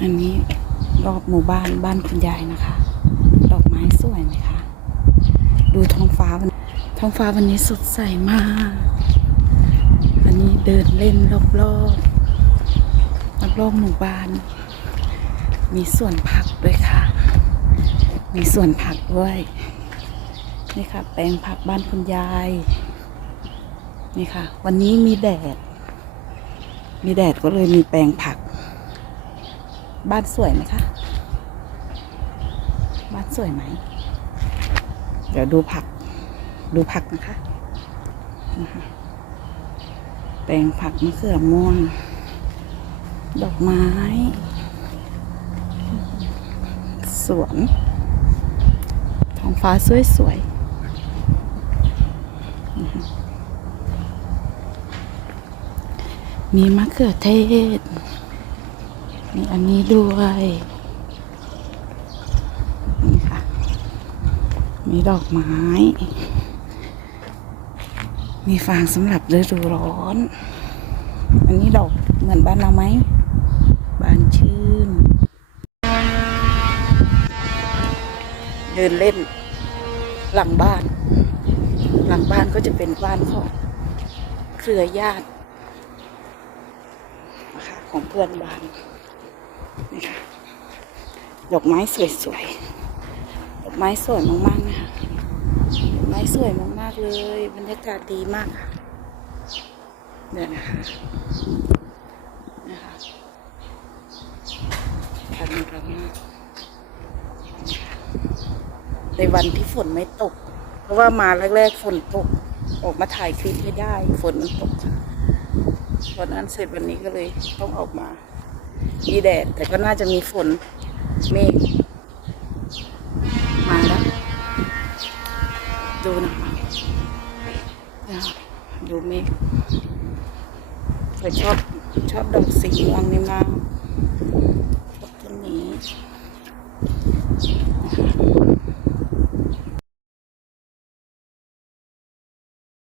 อันนี้รอบหมู่บ้านบ้านคุณยายนะคะ ดอกไม้สวยไหมคะ ดูท้องฟ้าวันท้องฟ้าวันนี้สดใสมากอันนี้เดินเล่นรอบๆรอบรอบหมู่บ้าน มีสวนผักด้วยค่ะ มีสวนผักด้วย นี่ค่ะ แปลงผักบ้านคุณยาย นี่ค่ะ วันนี้มีแดด มีแดดก็เลยมีแปลงผัก บ้านสวยไหมคะ บ้านสวยไหม เดี๋ยวดูผัก ดูผักนะคะนะคะแปลงผักมะเขือม่วง ดอกไม้ สวน ท้องฟ้าสวยสวยมีมะเขือเทศ มีอันนี้ด้วย นี่ค่ะ มีดอกไม้ มีฟางสำหรับฤดูร้อน อันนี้ดอกเหมือนบ้านเราไหมบานชื่น เดินเล่น หลังบ้าน หลังบ้านก็จะเป็นบ้านของเครือญาติของเพื่อนบ้าน ดอกไม้สวยๆ ดอกไม้สวยมากๆนะคะดอกไม้สวยมากๆเลย บรรยากาศดีมากค่ะเดี๋ยวนะคะนะคะพันระมากในวันที่ฝนไม่ตก เพราะว่ามาแรกๆฝนตก ออกมาถ่ายคลิปไม่ได้ ฝนมันตกวันนั้นเสร็จวันนี้ก็เลยต้องออกมา มีแดดแต่ก็น่าจะมีฝน เมฆมาแล้ว ดูนะดูเมฆเคยชอบชอบดอกสีม่วงนี่มาก